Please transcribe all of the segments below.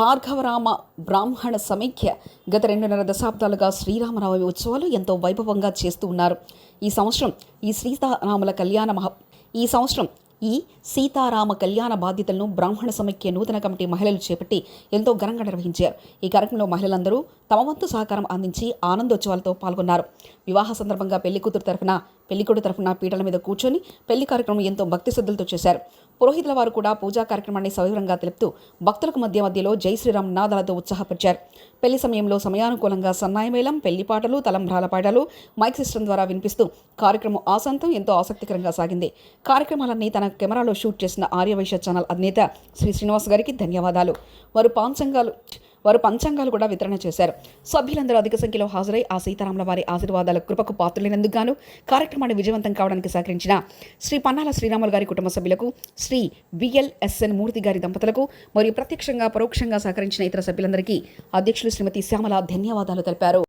భార్గవరామ బ్రాహ్మణ సమైక్య గత రెండున్నర దశాబ్దాలుగా శ్రీరామనవమి ఉత్సవాలు ఎంతో వైభవంగా చేస్తూ ఉన్నారు. ఈ సంవత్సరం ఈ సీతారాముల కళ్యాణ మహా ఈ సంవత్సరం ఈ సీతారామ కళ్యాణ బాధ్యతలను బ్రాహ్మణ సమైక్య నూతన కమిటీ మహిళలు చేపట్టి ఎంతో ఘనంగా నిర్వహించారు. ఈ కార్యక్రమంలో మహిళలందరూ తమ వంతు సహకారం అందించి ఆనందోత్సవాలతో పాల్గొన్నారు. వివాహ సందర్భంగా పెళ్ళి కూతురు తరఫున పెళ్ళికొడు తరఫున పీటల మీద కూర్చొని పెళ్ళి కార్యక్రమం ఎంతో భక్తి శ్రద్ధలతో చేశారు. పురోహితుల వారు కూడా పూజా కార్యక్రమాన్ని సవివరంగా తెలుపుతూ భక్తులకు మధ్య మధ్యలో జై శ్రీరామ్ నాదాలతో ఉత్సాహపరిచారు. పెళ్ళి సమయంలో సమయానుకూలంగా సన్నాయమేళం పెళ్ళి పాటలు తలంబ్రాల పాటలు మైక్ సిస్టమ్ ద్వారా వినిపిస్తూ కార్యక్రమం ఆసంతం ఎంతో ఆసక్తికరంగా సాగింది. కార్యక్రమాలన్నీ తన కెమెరాలో షూట్ చేసిన ఆర్యవైశ్య ఛానల్ అధినేత శ్రీ శ్రీనివాస్ గారికి ధన్యవాదాలు. వారు పాంచంగాలు వారు పంచాంగాలు కూడా వితరణ చేశారు. సభ్యులందరూ అధిక సంఖ్యలో హాజరై ఆ సీతారాముల వారి ఆశీర్వాదాల కృపకు పాత్రులైనందుకు గాను కార్యక్రమాన్ని విజయవంతం కావడానికి సహకరించిన శ్రీ పన్నాల శ్రీరాములు గారి కుటుంబ సభ్యులకు శ్రీ విఎల్ఎస్ఎన్ మూర్తి గారి దంపతులకు మరియు ప్రత్యక్షంగా పరోక్షంగా సహకరించిన ఇతర సభ్యులందరికీ అధ్యక్షులు శ్రీమతి శ్యామల ధన్యవాదాలు తెలిపారు.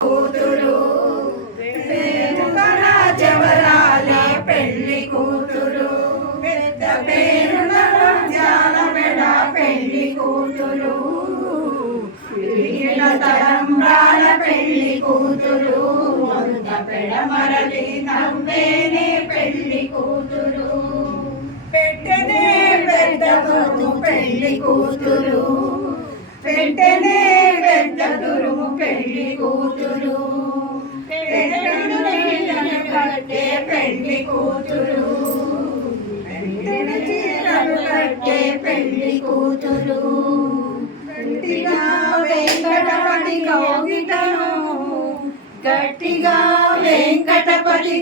మరలి నవ్వేనే పెళ్ళి కూతురు. పెట్టనే పెద్ద పెళ్ళి కూతురు. పెట్టనే పెద్ద పెళ్ళి కూతురు.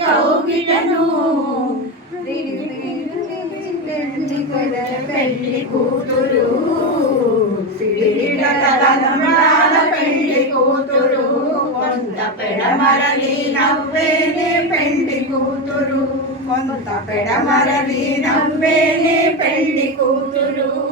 కౌగిటను. పెళ్ళి కూతురు. పెళ్ళి కూతురు. కొంత పెడమరలి నవ్వేనే పెళ్ళి కూతురు. కొంత పెడమరలి నవ్వేనే పెళ్ళి కూతురు.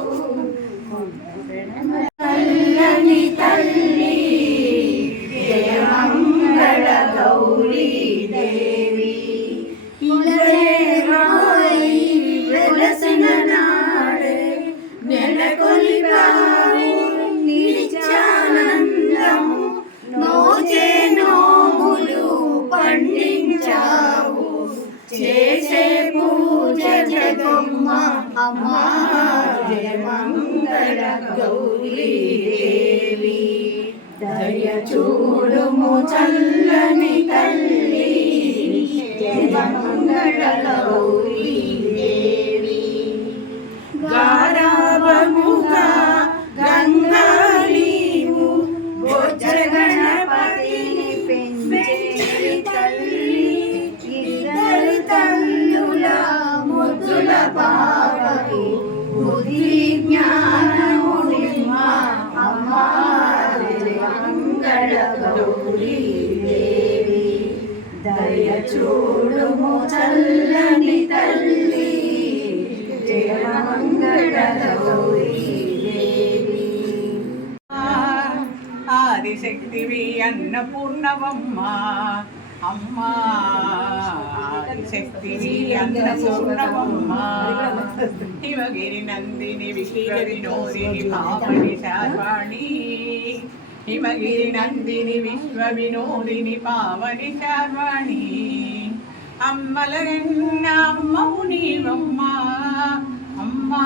ఆదిశక్తివి అన్నపూర్ణవమ్మ. అమ్మా ఆదిశక్తివి అన్నపూర్ణవమ్మ. హిమగిరి నందిని విశ్వ వినోదిని పావని శార్వాణి హిమగిరి నందిని విశ్వ వినోదిని పావని శార్వాణి అమ్మలగన్న అమ్మవు నీవమ్మ అమ్మా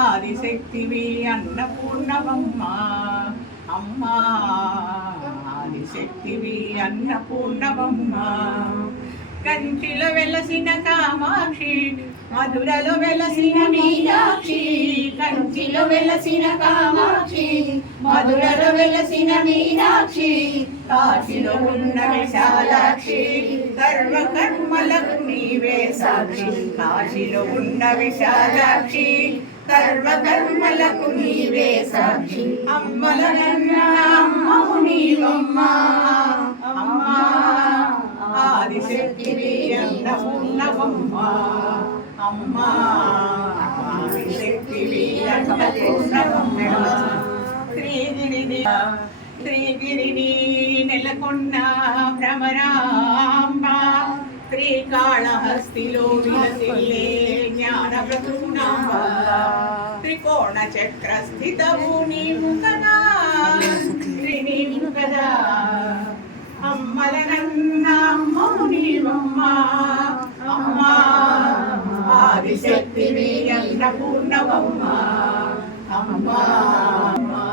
ఆదిశక్తివి అన్నపూర్ణవమ్మ. అమ్మా ఆదిశక్తివి అన్నపూర్ణవమ్మ కంచిలో వెలసిన కామాక్షి మధురలో వెలసిన మీనాక్షి కంచిలో వెలసిన కామాక్షి మధురలో వెలసిన మీనాక్షి కాశీలో ఉన్న విశాలాక్షి కర్మ కర్మలకు నీవే సాక్షి కాశీలో ఉన్న విశాలాక్షి కర్మ కర్మలకు నీవే సాక్షి. అమ్మల అమ్మవు నీవమ్మ అమ్మా ఆదిశక్తివి అన్నపూర్ణవమ్మ అమ్మా ఆదిశక్తివి అన్నపూర్ణవమ్మ శ్రీగిరిని శ్రీగిరిని నెలకొన్న భ్రమరాంబ శ్రీకాళహస్తిలో విలసిల్లే త్రికోణ చక్ర స్థితవు నీవు కదా నీవు కదా అమ్మలనన్న అమ్మవు నీవమ్మ అమ్మా ఆదిశక్తివి అన్నపూర్ణవమ్మ అమ్మా అమ్మా.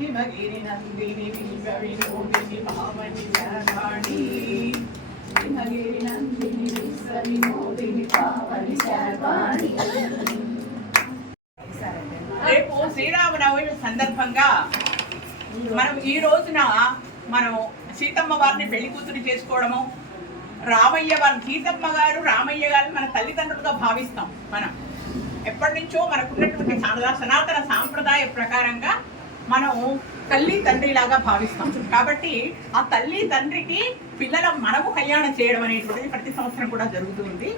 హిమగిరి నందిని విశ్వ వినోదిని భావని హిమగిరి నందిని రేపు శ్రీరామనవమి సందర్భంగా మనం ఈ రోజున మనం సీతమ్మ వారిని పెళ్ళి కూతురు చేసుకోవడము రామయ్య వారిని సీతమ్మ గారు రామయ్య గారు మన తల్లిదండ్రులుగా భావిస్తాం మనం. ఎప్పటి నుంచో మనకున్నటువంటి సనాతన సాంప్రదాయ ప్రకారంగా మనం తల్లి తండ్రి లాగా భావిస్తాం. కాబట్టి ఆ తల్లి తండ్రికి పిల్లల మనము కళ్యాణం చేయడం అనేటువంటిది ప్రతి సంవత్సరం కూడా జరుగుతుంది.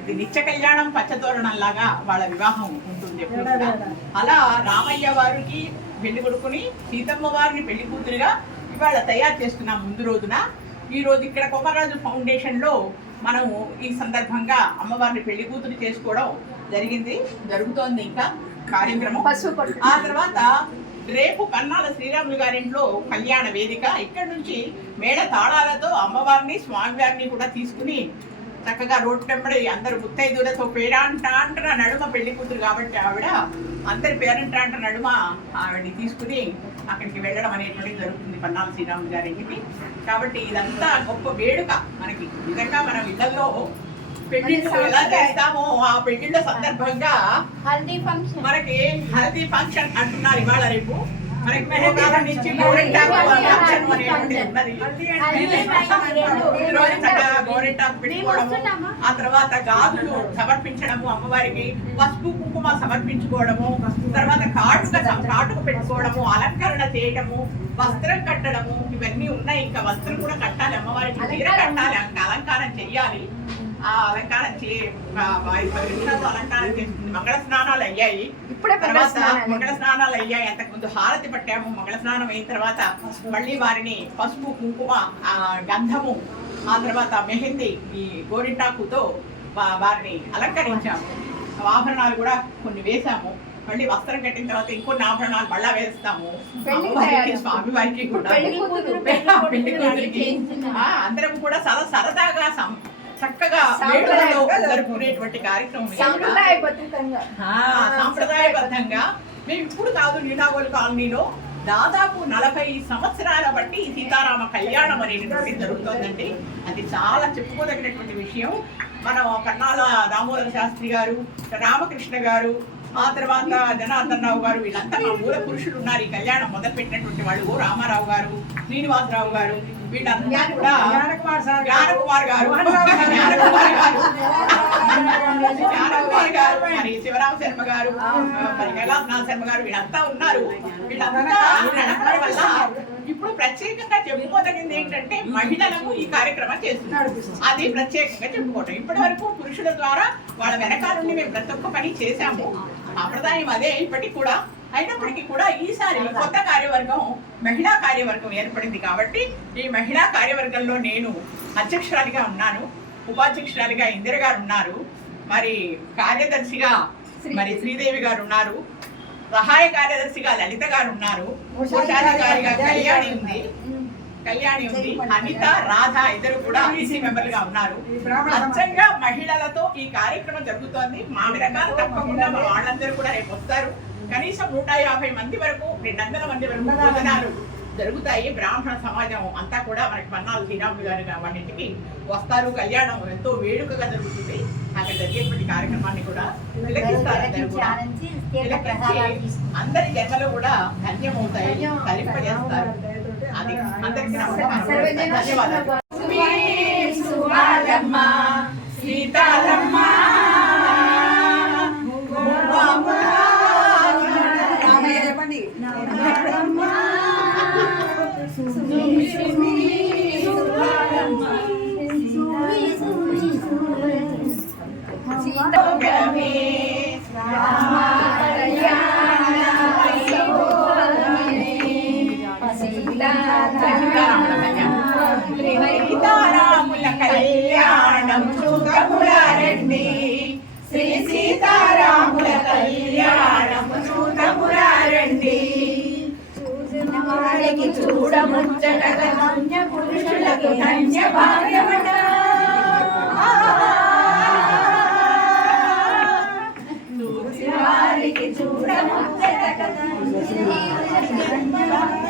ఇది నిత్య కళ్యాణం పచ్చతోరణం లాగా వాళ్ళ వివాహం ఉంటుంది. అలా రామయ్య వారికి పెళ్ళి కొడుకుని సీతమ్మ వారిని పెళ్ళి కూతురుగా ఇవాళ తయారు చేస్తున్నాం ముందు రోజున. ఈ రోజు ఇక్కడ కొమరాజు ఫౌండేషన్లో మనము ఈ సందర్భంగా అమ్మవారిని పెళ్ళి కూతురు చేసుకోవడం జరిగింది జరుగుతోంది ఇంకా కార్యక్రమం. ఆ తర్వాత రేపు పన్నాల శ్రీరాములు గారింట్లో కళ్యాణ వేదిక. ఇక్కడ నుంచి మేడ తాళాలతో అమ్మవారిని స్వామివారిని కూడా తీసుకుని చక్కగా రోడ్డు వెంబడి అందరు ముత్తైదులతో పేరంట అంటున్న నడుమ పెళ్ళి కూతురు కాబట్టి ఆవిడ అందరి పేరంట అంట నడుమ ఆవిడని తీసుకుని అక్కడికి వెళ్ళడం అనేటువంటిది జరుగుతుంది పన్నాల శ్రీరాములు గారి కాబట్టి ఇదంతా గొప్ప వేడుక మనకి. నిజంగా మనం ఇళ్ళలో ఎలా చేస్తామో ఆ పెళ్ళిళ్ళ సందర్భంగా హల్దీ ఫంక్షన్ మనకి హల్దీ ఫంక్షన్ అంటున్నారు ఇవాళ రేపు. మనకి మెహందీ నుంచి గోరింటాకు ఫంక్షన్ అనేటువంటిది ఉన్నది. ఈ రోజు చక్కగా గోరింటాకు పెట్టుకోవడము ఆ తర్వాత గాజులు సమర్పించడము అమ్మవారికి పసుపు కుంకుమ సమర్పించుకోవడము తర్వాత కాటుక కాటుక పెట్టుకోవడము అలంకరణ చేయడము వస్త్రం కట్టడము ఇవన్నీ ఉన్నాయి. ఇంకా వస్త్రం కూడా కట్టాలి అమ్మవారికి చీర కట్టాలి అలంకారం చెయ్యాలి. ఆ అలంకారం చే పది నిమిషాలు అలంకారం చేసుకుంది మంగళ స్నానాలు అయ్యాయి. ఇప్పుడే మంగళ తర్వాత స్నానాలు. మంగళ స్నానాలు అయ్యాయి. అంతకు ముందు హారతి పట్టాము. మంగళ స్నానం అయిన తర్వాత మళ్ళీ వారిని పసుపు కుంకుమ ఆ గంధము ఆ తర్వాత మెహందీ ఈ గోరింటాకుతో వారిని అలంకరించాము. ఆభరణాలు కూడా కొన్ని వేశాము. మళ్ళీ వస్త్రం కట్టిన తర్వాత ఇంకొన్ని ఆభరణాలు మళ్ళా వేస్తాము. పెళ్ళి అమ్మవారికి తయారు. స్వామి వారికి కూడా. పెళ్ళి కూతురికి. అందరం కూడా చాలా సరదాగా జరుపుకునేటువంటి కార్యక్రమం. సాంప్రదాయబద్ధంగా. మేము ఇప్పుడు కాదు నీలాగోలు కాలనీలో దాదాపు నలభై సంవత్సరాల బట్టి సీతారామ కళ్యాణం అనేటువంటిది జరుగుతోందండి. అది చాలా చెప్పుకోదగినటువంటి విషయం. మన కన్నాల దామోదర శాస్త్రి గారు రామకృష్ణ గారు ఆ తర్వాత జనార్దన్ రావు గారు వీళ్ళంతా మా మూల పురుషులు ఉన్నారు. ఈ కళ్యాణం మొదలుపెట్టినటువంటి వాళ్ళు ఓ రామారావు గారు శ్రీనివాసరావు గారు వీళ్ళంతా కూడా జ్ఞానకుమార్ గారు. జ్ఞానకుమార్ గారు. జ్ఞానకుమార్ గారు. మరి శివరామ శర్మ గారు మరి కైలాసనాథ్ శర్మ గారు వీళ్ళంతా ఉన్నారు. వీళ్ళంతా నడపడం వల్ల ఇప్పుడు ప్రత్యేకంగా చెప్పుకోదగింది ఏంటంటే మహిళలకు ఈ కార్యక్రమం చేస్తున్నారు. అది ప్రత్యేకంగా చెప్పుకోవటం. ఇప్పటి వరకు పురుషుల ద్వారా వాళ్ళ వెనకాల నుండి మేము ప్రతి ఒక్క పని చేశాము. సాంప్రదాయం అదే ఇప్పటికి కూడా. అయినప్పటికీ కూడా ఈసారి కొత్త కార్యవర్గం మహిళా కార్యవర్గం ఏర్పడింది కాబట్టి ఈ మహిళా కార్యవర్గంలో నేను అధ్యక్షురాలిగా ఉన్నాను. ఉపాధ్యక్షురాలిగా ఇందిర గారు ఉన్నారు. మరి కార్యదర్శిగా మరి శ్రీదేవి గారు ఉన్నారు. సహాయ కార్యదర్శిగా లలిత గారు ఉన్నారు. కోశాధికారిగా కళ్యాణి ఉంది. కళ్యాణి ఉంది. అనిత రాధ ఇద్దరు కూడా ఈసీ మెంబర్లుగా ఉన్నారు. అచ్చంగా మహిళలతో ఈ కార్యక్రమం జరుగుతోంది. మా రకాలు తప్పకుండా మా వాళ్ళందరూ కూడా రేపు వస్తారు. కనీసం నూట యాభై మంది వరకు రెండు వందల మంది వరకు భోజనాలు జరుగుతాయి. బ్రాహ్మణ సమాజం అంతా కూడా మనకి పన్నాలు శ్రీరాములు గారు వాళ్ళింటికి వస్తారు. కళ్యాణం ఎంతో వేడుకగా జరుగుతుంది. అక్కడ జరిగేటువంటి కార్యక్రమాన్ని కూడా అందరి జన్మలు కూడా ధన్యమవుతాయి. తరింపజేస్తారు అది అందరికీ నమస్కారం ధన్యవాదాలు. సీతాలమ్మ. కళ్యాణం శ్రీ సీతారాముల కళ్యాణము చూడమురారండి చూసిన వారికి చూడముచ్చటగా ధన్య పురుషులకు ధన్య భాగ్యమట చూసిన వారికి చూడముచ్చటగా ధన్య భాగ్యమట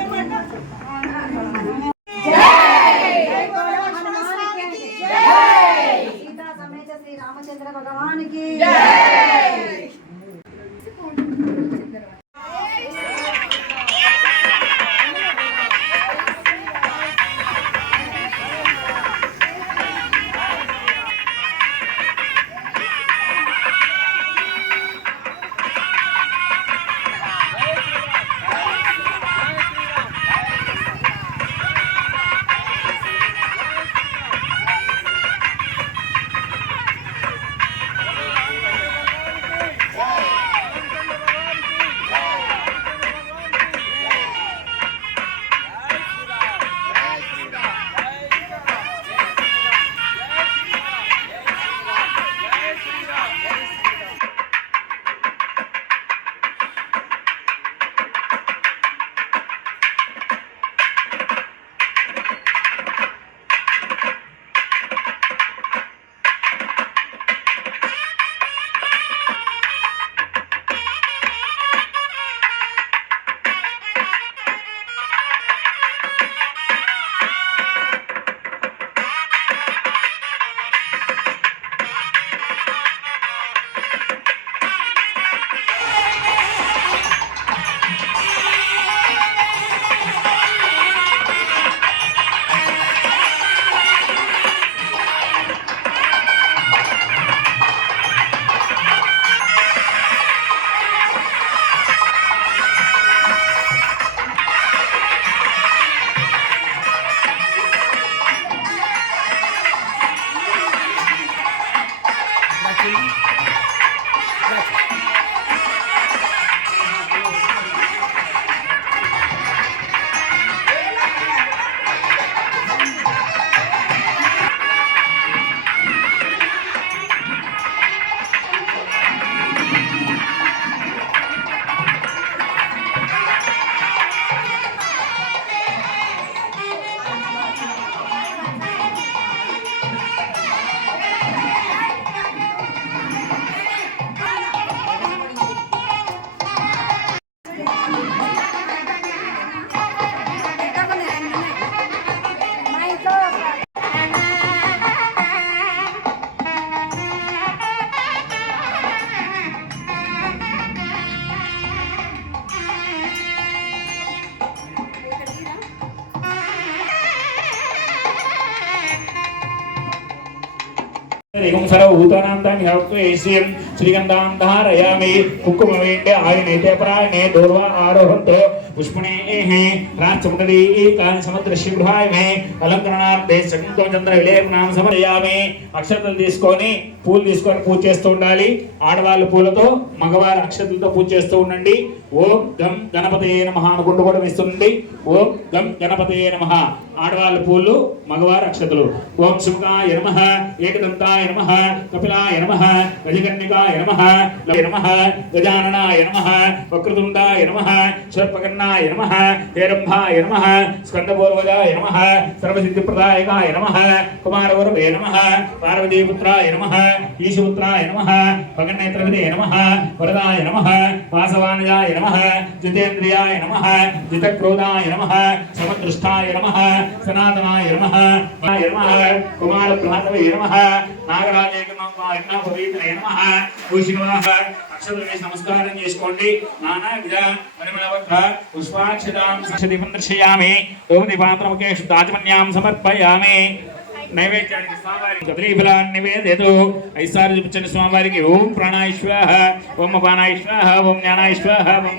ఏకం సర్వభూతానాం తాని హర్త్వేస్యం శ్రీగంధాం ధారయామి. కుంకుమవేంటే ఆయనైతే పరాయణే దూర్వా ఆరోహంతో పుష్పణే రాచముఖదీ కాని సమదృశ్య గృహాయమే అలంకరణార్థే శకుంతో చంద్ర విలేపనాం సమయామి అక్షతలు తీసుకొని పూలు తీసుకొని పూజ చేస్తూ ఉండాలి. ఆడవాళ్ళు పూలతో మగవారు అక్షతలతో పూజ చేస్తూ ఉండండి. ఓం గం గణపతయే నమః అనుకుంటూ కూడా ఇస్తుంది ఓం గం గణపతయే నమః. ఆడవాళ్ళ పూలు మగవారు అక్షతలు. ఓం శివకాయ నమః ఏకదంతాయ నమః కపిలాయ నమః గజకర్ణికాయ నమః లయ నమః గజాననాయ నమః వక్రతుండాయ నమః సర్పకర్ణాయ నమః హేరంభాయ నమః స్కందపూర్వజాయ నమః సర్వసిద్ధిప్రదాయకాయ నమః కుమారవరవే నమః పార్వతీపుత్రాయ నమః ఈశపుత్రాయ నమః భగన్నేత్రవిదే నమః వరదాయ నమః వాసవానజాయ నమః జితేంద్రియాయ నమః జితక్రోధాయ నమః సమదృష్టాయ నమః సనాతనాయ నమః. మాయ కుమార బృహతవే నమః. నాగరాజేక నమః. నమః. భూషికవాహ నమస్కారం చేసుకోండి. నానా విధ పరిమళవత్ర పుష్పాక్షతాం సక్షదీపం దర్శయామి ఓమది పాత్రముఖే శుద్ధాచమన్యాం సమర్పయామి. నైవేద్యానికి స్వామివారికి కదలీఫలాన్ని నివేదయతు. ఐసారి స్వామివారికి ఓం ప్రాణాయిశ్వాహ ఓం అపానాయిశ్వాహ ఓం జ్ఞానాయిశ్వాహ ఓం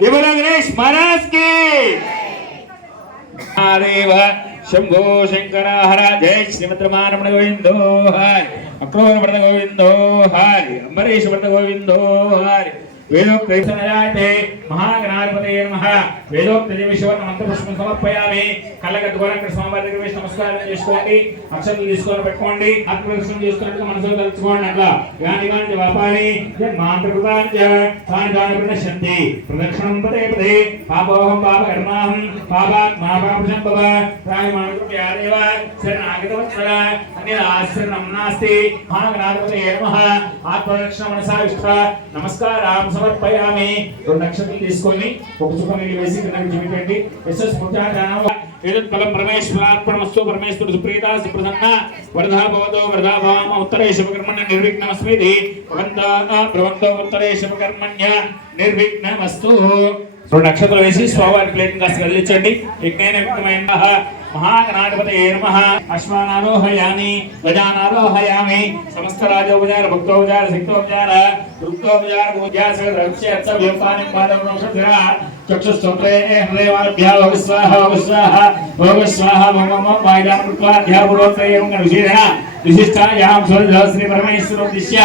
విమల గణేష్ మహారాజ్కి శంభో శంకర హర జయ శ్రీమద్రమారమణ గోవిందో హారి అక్రూర వ్రత గోవిందో హారి అంబరీష్ వ్రత గోవిందో హారి వేదోక్తైతే మహాగణాధిపతే నమః. వేదోక్త విశ్వవర్ణ మంత్రపుష్పం సమర్పయామి. కళ్ళగట్టుకోవడానికి స్వామివారి దగ్గర వేసి నమస్కారం చేసుకోండి. అక్షరాలు తీసుకొని పెట్టుకోండి. ఆత్మదర్శనం చేసుకున్నట్టు మనసులో తలుచుకోండి అట్లా గాని గాని వాపాని మాంత్రకృతాని తాని దాని ప్రదర్శంతి. ప్రదక్షిణం పదే పదే. పాపోహం పాప కర్మాహం. పాపాత్ మా పాపశం భవ రాయి మానకృప యాదేవ శరణాగతవత్సల అనే ఆశ్రమం నాస్తి. మహాగణాధిపతే నమః. ఆత్మదర్శన మనసా విష్ట. నమస్కారం పై ఆమె రెండు నక్షత్రాలు తీసుకొని ఒక చుక్క నీళ్ళు వేసి కిందకి చూపించండి. ఎస్ఎస్ ముత్యాజానం ఏదత్ఫలం పరమేశ్వరార్పణమస్తు పరమేశ్వర సుప్రీత సుప్రసన్న వరదా భవతో వరదా భవామ ఉత్తరే శుభకర్మణ్య నిర్విఘ్నమస్మిది భవంత భ్రవంతో ఉత్తరే శుభకర్మణ్య నిర్విఘ్నమస్తు. రెండు నక్షత్రం వేసి స్వామివారి ప్లేట్ కాస్త కదిలించండి. యజ్ఞైన విఘ్నమైన మహాగణాధిపతి నమ. అశ్వానారోహయామి గజానారోహయామి సమస్త రాజోపచార భక్తోపచార శక్తోపచార రుక్తోపచార పూజా పాదం నమస్కర చక్షుస్తోత్రే హృదయవాభ్యా భవస్వాహ భవస్వాహ భవస్వాహ మమ వాయిదాన కృత్వా ధ్యాపూర్వత్రయం విశేషణ విశిష్టాయాం శ్రీ పరమేశ్వరం దిశ్య